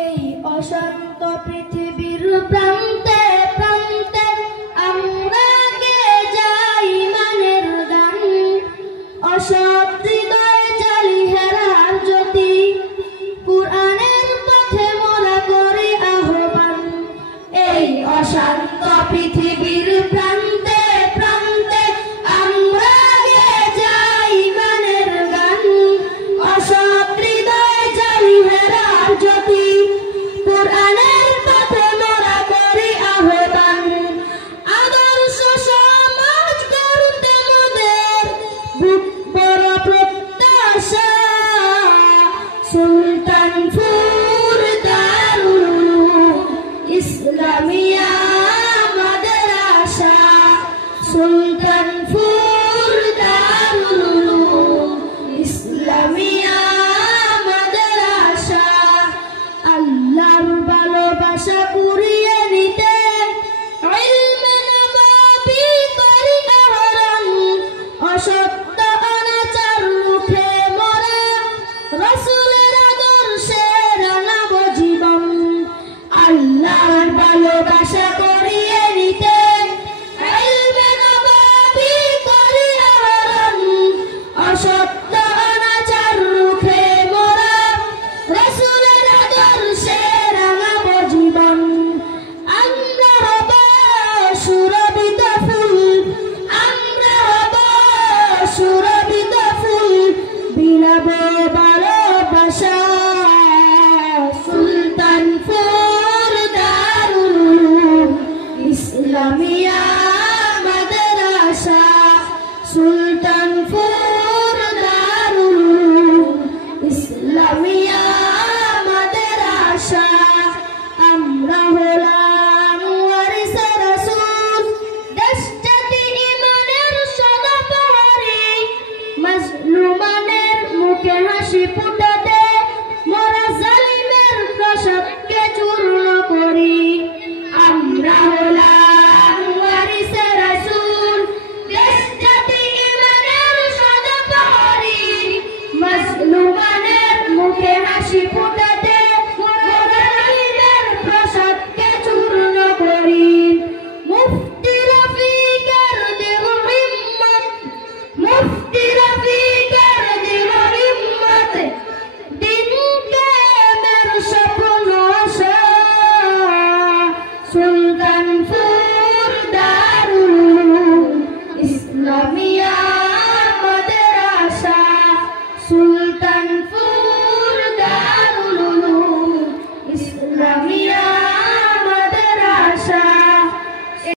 এই অশান্ত পৃথিবীর প্রান্তে প্রান্তে আমরা গেয়ে যাই ইমানের গান। অসৎ হৃদয়ে জ্বালি হেরার জ্যোতি, কুরআনের পথে মোরা করি আহ্বান। এই অশান্ত পৃথিবীর প্রান্তে প্রান্তে আমরা গেয়ে যাই ইমানের গান। অসৎ হৃদয়ে জ্বালি হেরার জ্যোতি, কুরআনের পথে মোরা করি আহ্বান। আদর্শ সমাজ গড়তে মোদের বুক বড় প্রত্যাশা। সুলতানপুর দারুল উলুম ইসলামিয়া মাদ্রাসা। সুলতানপুর দারুল উলুম ইসলামিয়া মাদ্রাসা। আল্লাহর ভালোবাসা কুড়িয়ে নিতে ইলমে নববী করি আহরণ। অসত্য অনাচার রুখে মোরা রাসূলের আদর্শে রাঙাবো জীবন। আল্লাহর ভালোবাসা কুড়িয়ে নিতে ইলমে নববী করি আহরণ। অসত্য অনাচার রুখে মোরা রাসূলের আদর্শে রাঙাবো জীবন। আমরা হব সুরভিত ফুল, আমরা হব সুরভিত ফুল, বিলাবো ভালোবাসা। সুলতানপুর দারুল উলুম ইসলামিয়া মাদ্রাসা। সুলতানপুর দারুল উলুম ইসলামিয়া মাদ্রাসা। আমরা হলাম ওয়ারিসে রাসূল, দেশ জাতি ঈমানের সদা প্রহরী। মাজলুমানের মুখে হাসি ফুটাতে মোরা জালিমের প্রসাদকে চূর্ণ করি। আমরা হলাম ওয়ারিসে রাসূল, দেশ জাতি ঈমানের সদা প্রহরী। মাজলুমানের মুখে হাসি ফুটাতে